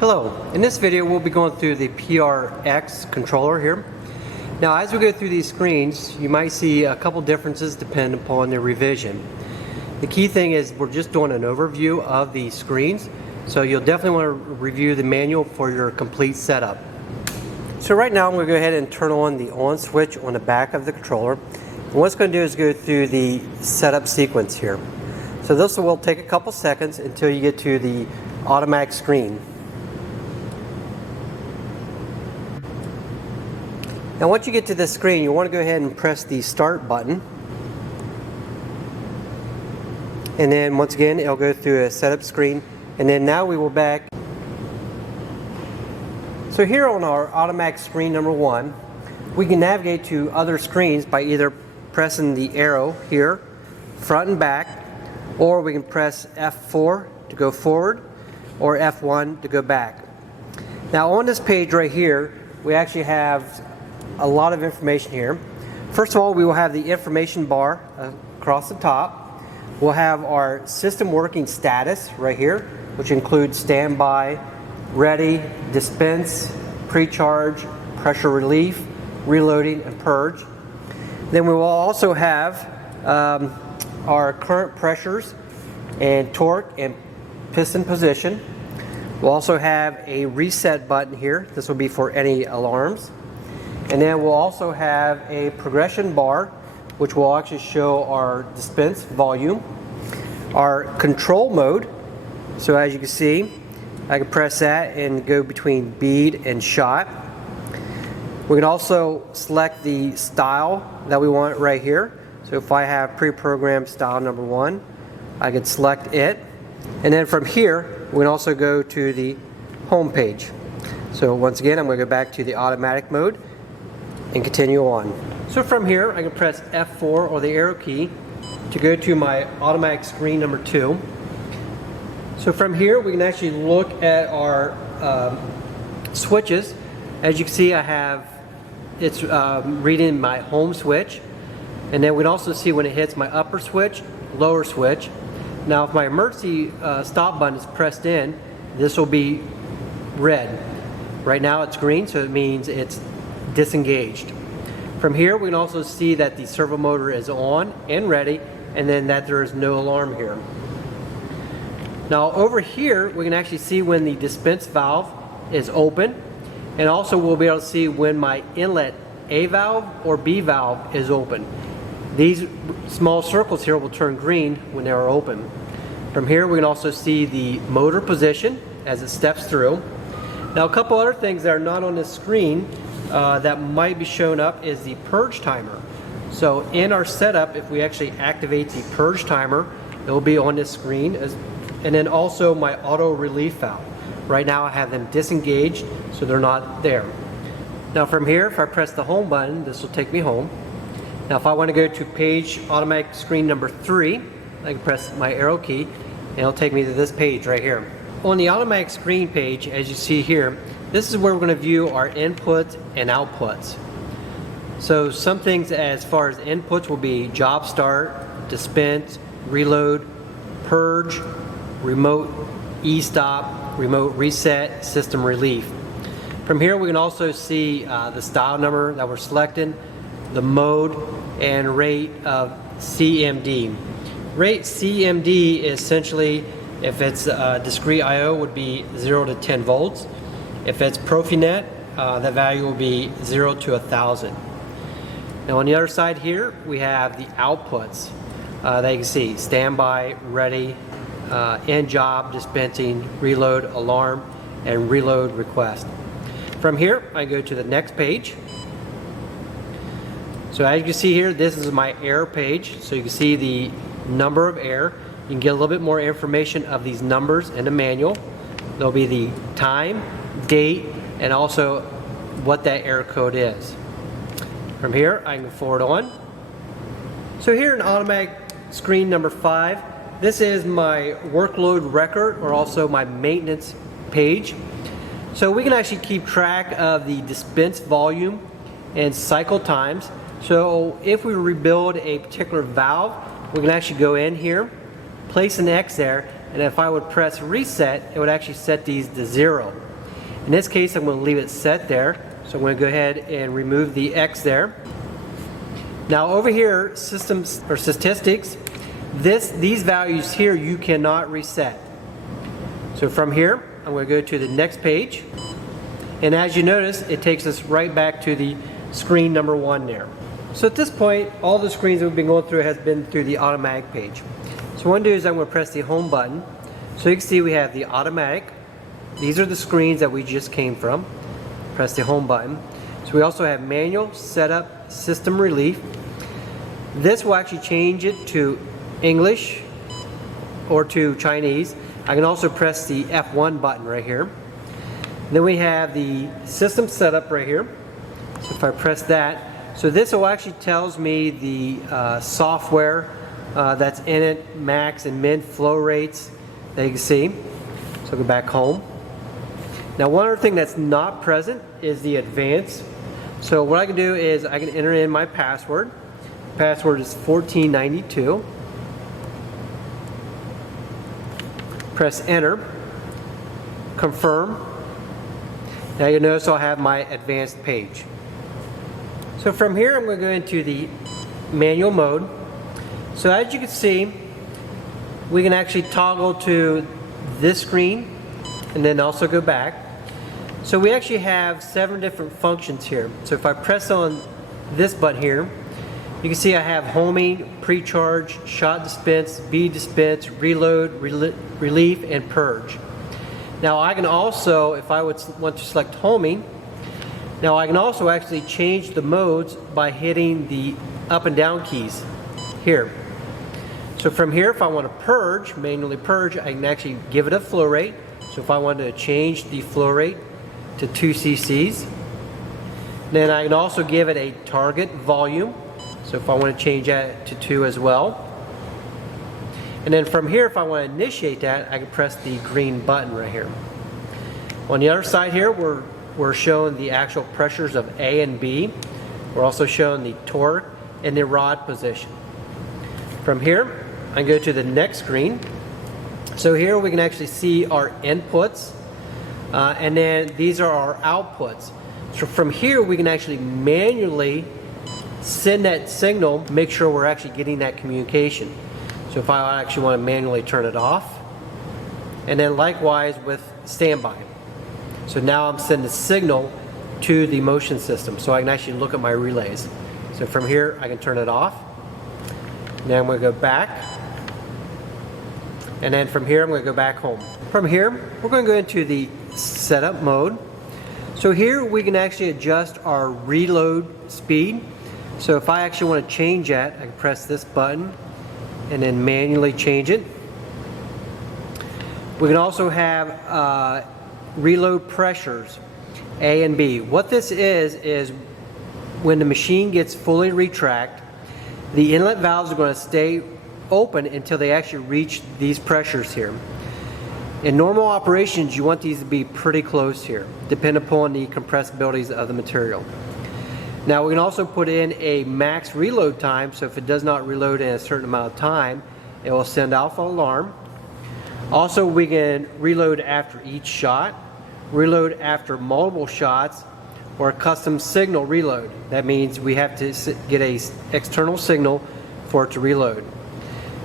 Hello, in this video we'll be going through the PRX controller here. Now as we go through these screens you might see a couple differences depending upon the revision. The key thing is we're just doing an overview of the screens, so you'll definitely want to review the manual for your complete setup. So right now I'm going to go ahead and turn on the on switch on the back of the controller. And what it's going to do is go through the setup sequence here. So this will take a couple seconds until you get to the automatic screen. Now once you get to this screen, you want to go ahead and press the start button. And then once again it'll go through a setup screen, and then now we will back. So here on our automatic screen number 1, we can navigate to other screens by either pressing the arrow here, front and back, or we can press F4 to go forward or F1 to go back. Now on this page right here, we actually have a lot of information here. First of all, we will have the information bar across the top. We'll have our system working status right here, which includes standby, ready, dispense, pre-charge, pressure relief, reloading, and purge. Then we will also have our current pressures and torque and piston position. We'll also have a reset button here. This will be for any alarms. And then we'll also have a progression bar, which will actually show our dispense volume, our control mode. So as you can see, I can press that and go between bead and shot. We can also select the style that we want right here. So if I have pre-programmed style number 1, I can select it. And then from here, we can also go to the home page. So once again, I'm going to go back to the automatic mode and continue on. So from here I can press F4 or the arrow key to go to my automatic screen number 2. So from here we can actually look at our switches. As you can see, I have it's reading my home switch, and then we can also see when it hits my upper switch, lower switch. Now if my emergency stop button is pressed in, this will be red. Right now it's green, so it means it's disengaged. From here we can also see that the servo motor is on and ready, and then that there is no alarm here. Now over here we can actually see when the dispense valve is open, and also we'll be able to see when my inlet A valve or B valve is open. These small circles here will turn green when they are open. From here we can also see the motor position as it steps through. Now a couple other things that are not on this screen that might be shown up is the purge timer. So in our setup, if we actually activate the purge timer, it will be on this screen, and then also my auto relief valve. Right now I have them disengaged, so they're not there. Now from here, if I press the home button, this will take me home. Now if I want to go to page automatic screen number 3, I can press my arrow key and it'll take me to this page right here. On the automatic screen page, as you see here, this is where we're going to view our inputs and outputs. So some things as far as inputs will be job start, dispense, reload, purge, remote e-stop, remote reset, system relief. From here we can also see the style number that we're selecting, the mode, and rate of CMD. Rate CMD is essentially, if it's discrete I/O, would be 0 to 10 volts. If it's Profinet, that value will be 0 to 1000. Now on the other side here, we have the outputs that you can see: standby, ready, end job, dispensing, reload, alarm, and reload request. From here, I go to the next page. So as you can see here, this is my error page. So you can see the number of error. You can get a little bit more information of these numbers in the manual. There'll be the time, date, and also what that error code is. From here I can forward on. So here in automatic screen number 5, this is my workload record, or also my maintenance page. So we can actually keep track of the dispense volume and cycle times. So if we rebuild a particular valve, we can actually go in here, place an X there, and if I would press reset, it would actually set these to 0. In this case, I'm going to leave it set there. So I'm going to go ahead and remove the X there. Now over here, systems or statistics, these values here you cannot reset. So from here, I'm going to go to the next page. And as you notice, it takes us right back to the screen number 1 there. So at this point, all the screens that we've been going through has been through the automatic page. So what I'm going to do is I'm going to press the home button. So you can see we have the automatic. These are the screens that we just came from. Press the home button. So we also have manual, setup, system relief. This will actually change it to English or to Chinese. I can also press the F1 button right here. Then we have the system setup right here. So if I press that, so this will actually tells me the software that's in it, max and min flow rates that you can see. So I'll go back home. Now one other thing that's not present is the advanced. So what I can do is I can enter in my password. Password is 1492. Press enter. Confirm. Now you'll notice I'll have my advanced page. So from here I'm going to go into the manual mode. So as you can see, we can actually toggle to this screen and then also go back. So we actually have 7 different functions here. So if I press on this button here, you can see I have homing, pre-charge, shot dispense, bead dispense, reload, relief, and purge. Now I can also, if I would want to select homing, now I can also actually change the modes by hitting the up and down keys here. So from here, if I want to purge, manually purge, I can actually give it a flow rate. So if I wanted to change the flow rate to 2 cc's, then I can also give it a target volume. So if I want to change that to 2 as well. And then from here, if I want to initiate that, I can press the green button right here. On the other side here, we're showing the actual pressures of A and B. We're also showing the torque and the rod position. From here, I can go to the next screen. So here we can actually see our inputs, and then these are our outputs. So from here, we can actually manually send that signal, make sure we're actually getting that communication. So if I actually want to manually turn it off, and then likewise with standby. So now I'm sending a signal to the motion system, so I can actually look at my relays. So from here, I can turn it off. Now I'm going to go back, and then from here, I'm going to go back home. From here, we're going to go into the setup mode. So here we can actually adjust our reload speed. So if I actually want to change that, I can press this button and then manually change it. We can also have reload pressures, A and B. What this is when the machine gets fully retract, the inlet valves are going to stay open until they actually reach these pressures here. In normal operations, you want these to be pretty close here, depending upon the compressibilities of the material. Now we can also put in a max reload time, so if it does not reload in a certain amount of time, it will send alpha alarm. Also, we can reload after each shot, reload after multiple shots, or a custom signal reload. That means we have to get an external signal for it to reload.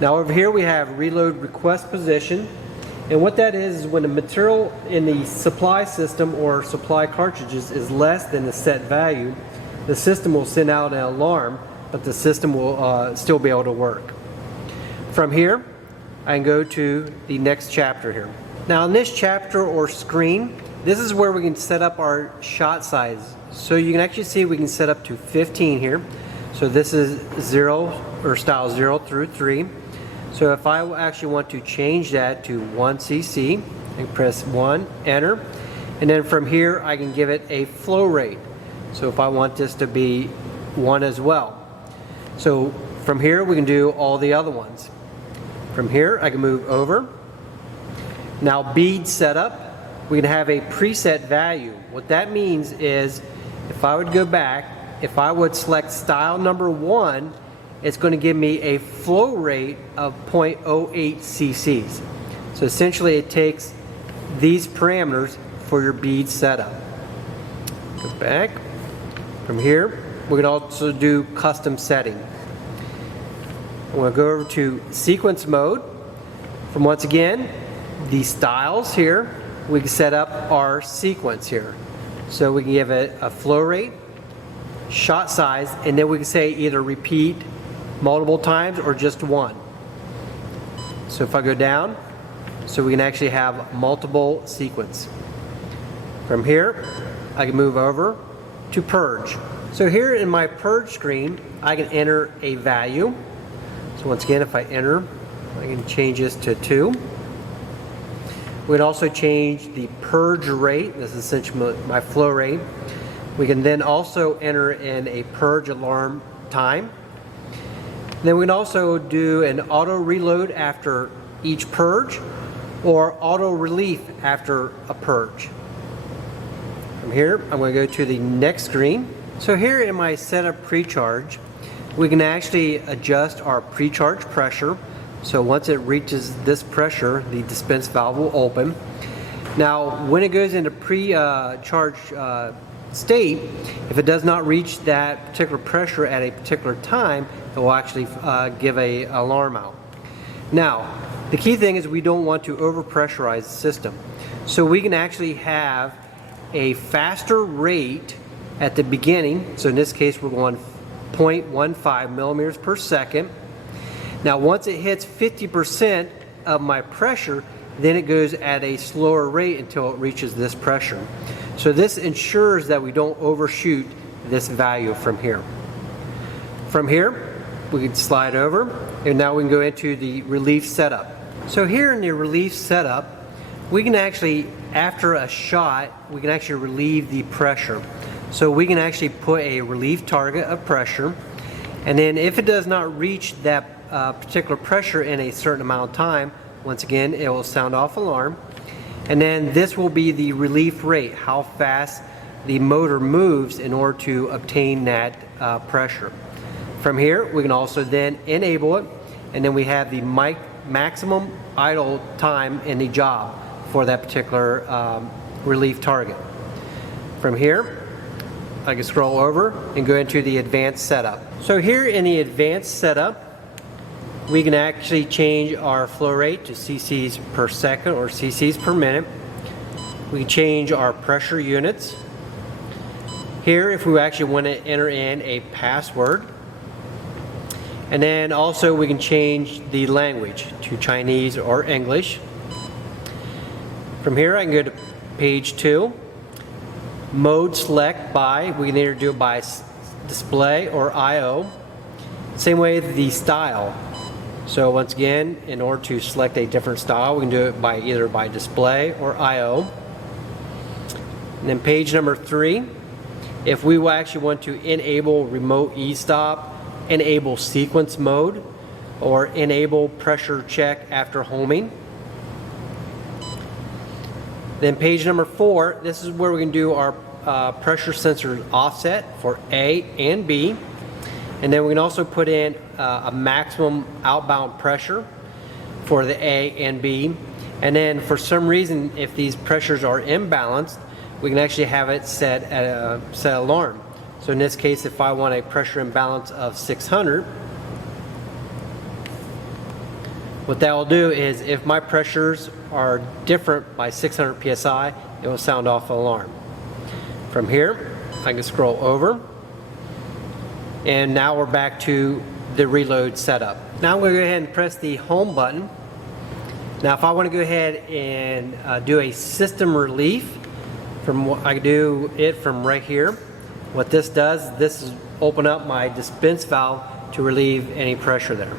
Now over here we have reload request position, and what that is when the material in the supply system or supply cartridges is less than the set value, the system will send out an alarm, but the system will still be able to work. From here, I can go to the next chapter here. Now in this chapter or screen, this is where we can set up our shot size. So you can actually see we can set up to 15 here. So this is 0 or style 0 through 3. So if I actually want to change that to 1 cc, I can press 1, enter. And then from here I can give it a flow rate. So if I want this to be 1 as well. So from here we can do all the other ones. From here I can move over. Now bead setup, we can have a preset value. What that means is if I would go back, if I would select style number 1, it's going to give me a flow rate of 0.08 cc's. So essentially it takes these parameters, for your bead setup. Go back. From here, we can also do custom setting. I'm going to go over to sequence mode. From once again, the styles here, we can set up our sequence here. So we can give it a flow rate, shot size, and then we can say either repeat multiple times or just one. So if I go down, so we can actually have multiple sequence. From here, I can move over to purge. So here in my purge screen, I can enter a value. So once again, if I enter, I can change this to 2. We can also change the purge rate. This is essentially my flow rate. We can then also enter in a purge alarm time. Then we can also do an auto reload after each purge or auto relief after a purge. From here, I'm going to go to the next screen. So here in my setup pre-charge, we can actually adjust our pre-charge pressure. So once it reaches this pressure, the dispense valve will open. Now, when it goes into pre-charge state, if it does not reach that particular pressure at a particular time, it will actually give an alarm out. Now, the key thing is we don't want to overpressurize the system. So we can actually have a faster rate at the beginning. So in this case, we're going 0.15 millimeters per second. Now, once it hits 50% of my pressure, then it goes at a slower rate until it reaches this pressure. So this ensures that we don't overshoot this value from here. From here, we can slide over, and now we can go into the relief setup. So here in the relief setup, we can actually, after a shot, we can actually relieve the pressure. So we can actually put a relief target of pressure, and then if it does not reach that particular pressure in a certain amount of time, once again, it will sound off alarm. And then this will be the relief rate, how fast the motor moves in order to obtain that pressure. From here, we can also then enable it, and then we have the maximum idle time in the job for that particular relief target. From here, I can scroll over and go into the advanced setup. So here in the advanced setup, we can actually change our flow rate to cc's per second or cc's per minute. We can change our pressure units. Here, if we actually want to enter in a password. And then also we can change the language to Chinese or English. From here, I can go to page 2. Mode select by, we can either do it by display or I/O. Same way with the style. So once again, in order to select a different style, we can do it by either by display or I/O. And then page number 3, if we actually want to enable remote e-stop, enable sequence mode, or enable pressure check after homing. Then page number 4, this is where we can do our pressure sensor offset for A and B. And then we can also put in a maximum outbound pressure for the A and B. And then for some reason, if these pressures are imbalanced, we can actually have it set at a set alarm. So in this case, if I want a pressure imbalance of 600, what that will do is if my pressures are different by 600 psi, it will sound off the alarm. From here, I can scroll over, and now we're back to the reload setup. Now I'm going to go ahead and press the home button. Now if I want to go ahead and do a system relief, I can do it from right here. What this does, this is open up my dispense valve to relieve any pressure there.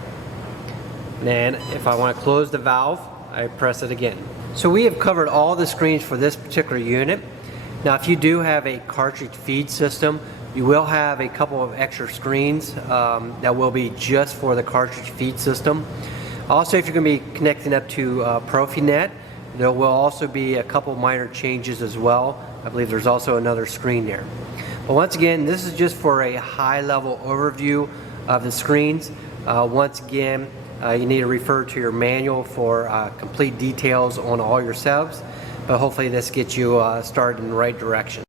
And then if I want to close the valve, I press it again. So we have covered all the screens for this particular unit. Now if you do have a cartridge feed system, you will have a couple of extra screens that will be just for the cartridge feed system. Also, if you're going to be connecting up to Profinet, there will also be a couple minor changes as well. I believe there's also another screen there. But once again, this is just for a high-level overview of the screens. Once again, you need to refer to your manual for complete details on all your setups. But hopefully this gets you started in the right direction.